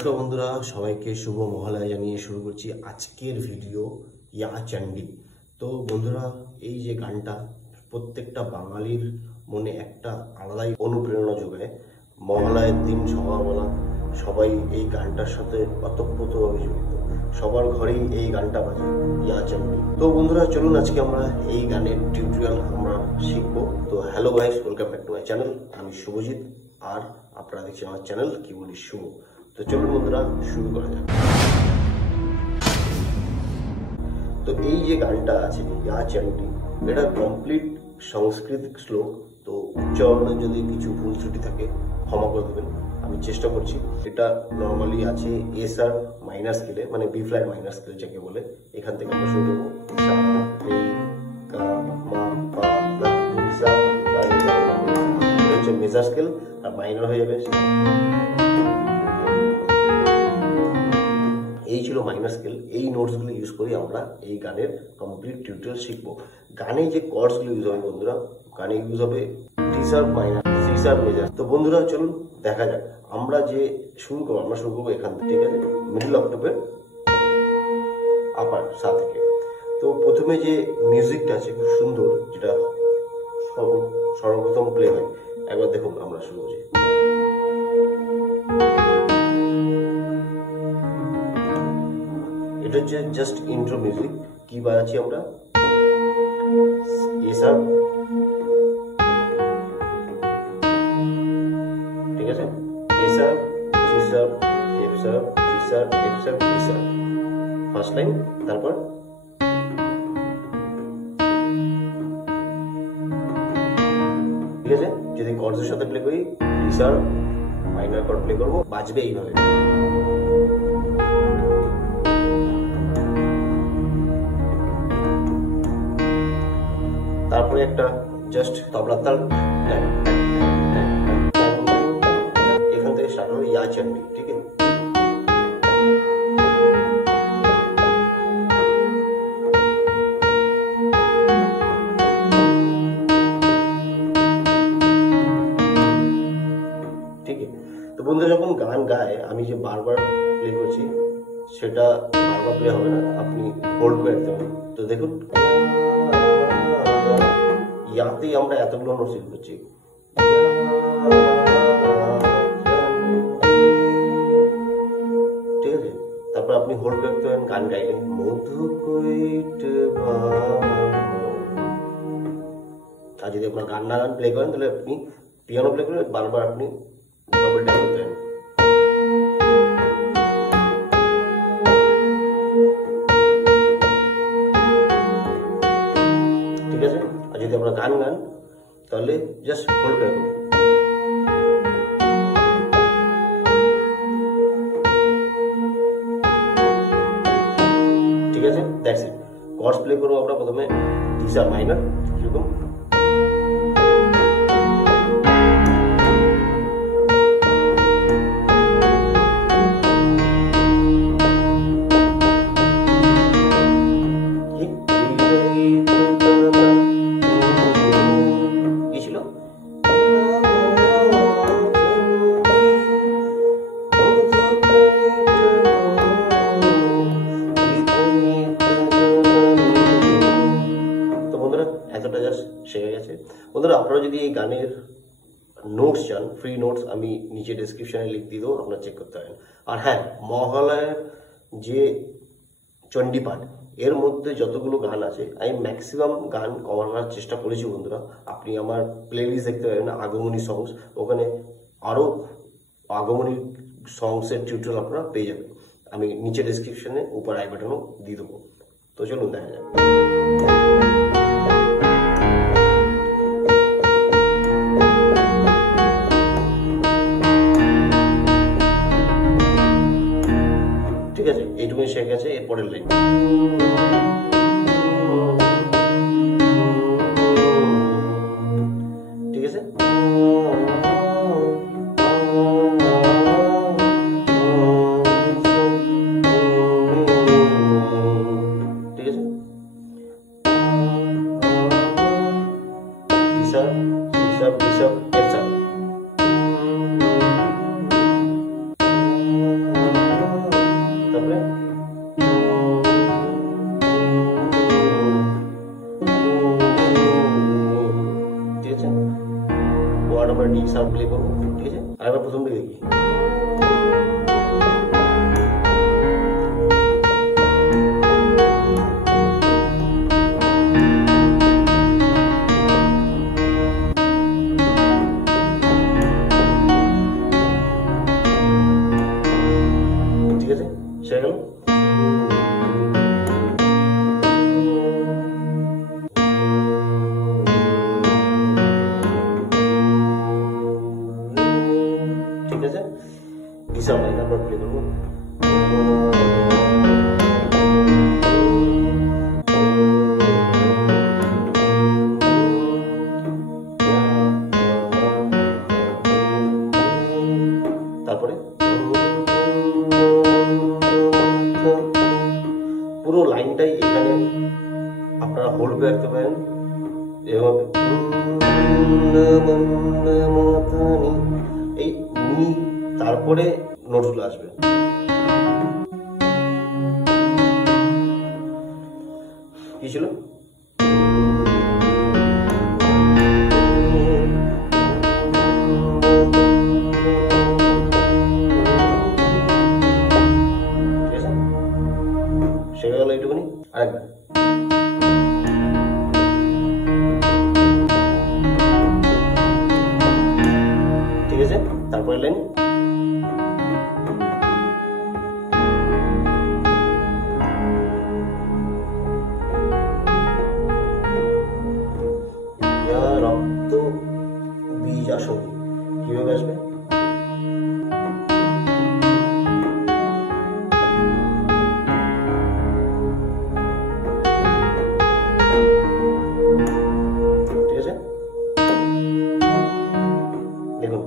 নমস্কার বন্ধুরা, সবাইকে শুভ মহালয়া জানিয়ে শুরু করছি আজকের ভিডিও ইয়া চণ্ডী। তো বন্ধুরা, এই যে গানটা প্রত্যেকটা বাঙালির মনে একটা আলাদাই অনুপ্রেরণা যোগায়। মহালয়ের দিন সকালবেলা সবাই এই গানটার সাথে ওতপ্রোতভাবে জড়িত, সবার ঘরেই এই গানটা বাজে, ইয়া চণ্ডী। তো বন্ধুরা চলুন আজকে আমরা এই গানের টিউটোরিয়াল আমরা শিখবো। তো hello guys, welcome back to my channel. আমি শুভজিৎ আর আপনারা দেখছেন আমার চ্যানেল কি বলি শুভ। তো চলুন বন্ধুরা শুরু করা যাক। তো এই যে গানটা আছে ইয়া চণ্ডী, এটা কমপ্লিট সংস্কৃত শ্লোক। তো উচ্চারণে যদি কিছু ভুল ত্রুটি থাকে ক্ষমা করে দেবেন, আমি চেষ্টা করছি। এটা নর্মালি আছে এস আর মাইনার স্কেলে, মানে বি ফ্ল্যাট মাইনার স্কেল যাকে বলে। এখান থেকে আমরা শুরু করবো সা রে গা মা পা ধা নি সা রে গা মা। এটা হচ্ছে মেজার স্কেল, আর মাইনর হয়ে যাবে। এই ছিল মাইনার স্কেল। এই নোটসগুলো ইউজ করে আমরা এই গানের কমপ্লিট টিউটোরিয়াল শিখবো। গানে যে কর্ডসগুলো ইউজ হবে বন্ধুরা, গানে ইউজ হবে D sharp minor, C sharp major. তো বন্ধুরা চলুন দেখা যাক। আমরা শুরু করবো এখান থেকে, ঠিক আছে? মিডল অক্টেভের আপার সা থেকে। তো প্রথমে যে মিউজিকটা আছে খুব সুন্দর, যেটা সর্বপ্রথম প্লে হয়, একবার দেখুন আমরা শুরু করছি। এটা হচ্ছে জাস্ট ইন্ট্রো মিউজিক। কি বাজাচ্ছি আমরা? এ শার্প, ঠিক আছে? A sharp, G sharp, F sharp, G sharp, F sharp, D sharp, first line. তারপর ঠিক আছে, যদি কর্ডসের সাথে প্লে করি D sharp minor chord play করবো, বাজবে এইভাবে। তারপরে একটা জাস্ট তবলার তাল, এখান থেকে স্টার্ট হবে ইয়া চণ্ডী, ঠিক আছে? ঠিক আছে। তো বন্ধুরা যখন গান গায়, আমি যে বারবার প্লে করছি সেটা বারবার প্লে হবে না, আপনি হোল্ড করে রাখতে হবে। তো দেখুন, ইয়াতেই আমরা এতগুলো নোটস ইউজ করছি। ঠিক আছে, তারপর আপনি হোল্ড করতে পারেন গান গাইলে মধু কৈট। আর যদি আপনার গান না গান প্লে করেন, তাহলে আপনি পিয়ানো প্লে করে বারবার আপনি ডবল ট্যাপ করতে পারেন। ঠিক আছে, আর যদি আপনার গান তাহলে জাস্ট হোল্ড করে দেবো। ঠিক আছে, দ্যাটস ইট। কর্ডস প্লে করবো আমরা প্রথমে ডি শার্প মাইনর, এরকম। বন্ধুরা আপনারা যদি এই গানের নোটস চান, ফ্রি নোটস আমি নিচে ডেসক্রিপশনে লিখ দিয়ে দেবো, আপনারা চেক করতে পারেন। আর হ্যাঁ, মহালয়ার যে চণ্ডী পাঠ, এর মধ্যে যতগুলো গান আছে আমি ম্যাক্সিমাম গান কভার করার চেষ্টা করেছি বন্ধুরা। আপনি আমার প্লেলিস্ট দেখতে পারেন, আগমনী সংস, ওখানে আরও আগমনী সংসের টিউটোরিয়াল আপনারা পেয়ে যাবেন। আমি নিচে ডেসক্রিপশনে উপর আই বাটনও দিয়ে দেবো। তো চলুন দেখা যাক। ঠিক আছে, এইটুকুই শেখ আছে। এরপরের লাইন ঠিক আছে। ঠিক আছে, D sharp, C sharp, D sharp, F sharp. Play করবো, ঠিক আছে? আরেকবার প্রথম থেকে দেখি। ঠিক আছে, সেরে গেল। ঠিক আছে, দিশা মাইনার পর প্লে করবো। তারপরে পুরো লাইনটাই এখানে আপনারা হোল্ড করে রাখতে পারেন এবং এই নি, তারপরে নোটগুলো আসবে। কি ছিল? ঠিক আছে, শেখা গেল এইটুকুনি। আরেকবার ঠিক আছে, তারপরে লাইন। রক্ত বীজ আসন কিভাবে আসবে? ঠিক আছে, দেখুন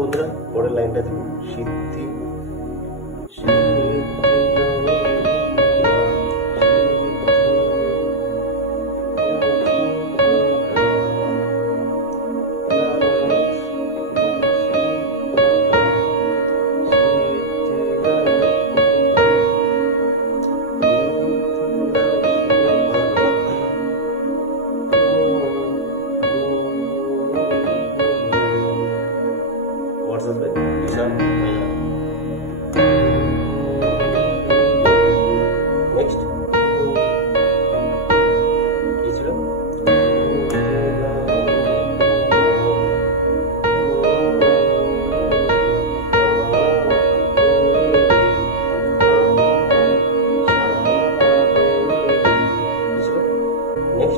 বন্ধুরা, পরের লাইনটা দেখুন। সিদ্ধি নেক্সট কি ছিল? নেক্সট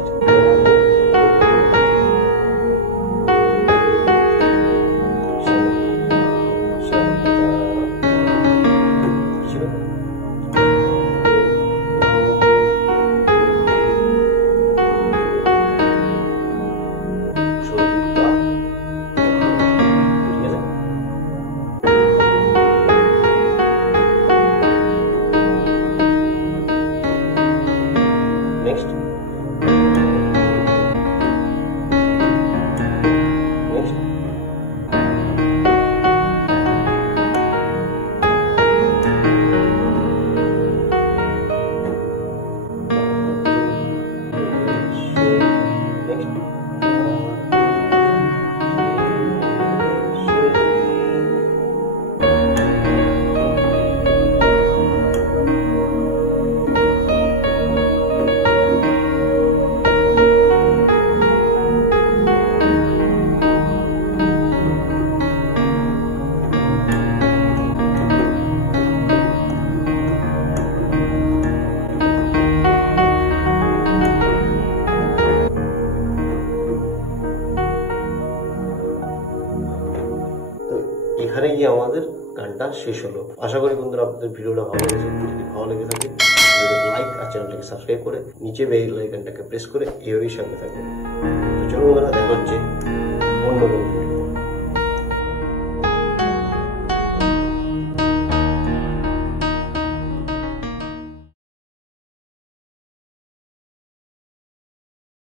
নেক্সট গিয়ে আমাদের গানটা শেষ হলো। আশা করি বন্ধুরা আপনাদের ভিডিওটা ভালো লেগেছে। যদি ভালো লেগে থাকে লাইক আর চ্যানেলটাকে সাবস্ক্রাইব করে নিচে বেল আইকনটাকে প্রেস করে এইভাবেই সঙ্গে থাকবেন। তো চলুন বন্ধুরা, দেখা হচ্ছে অন্য কোনো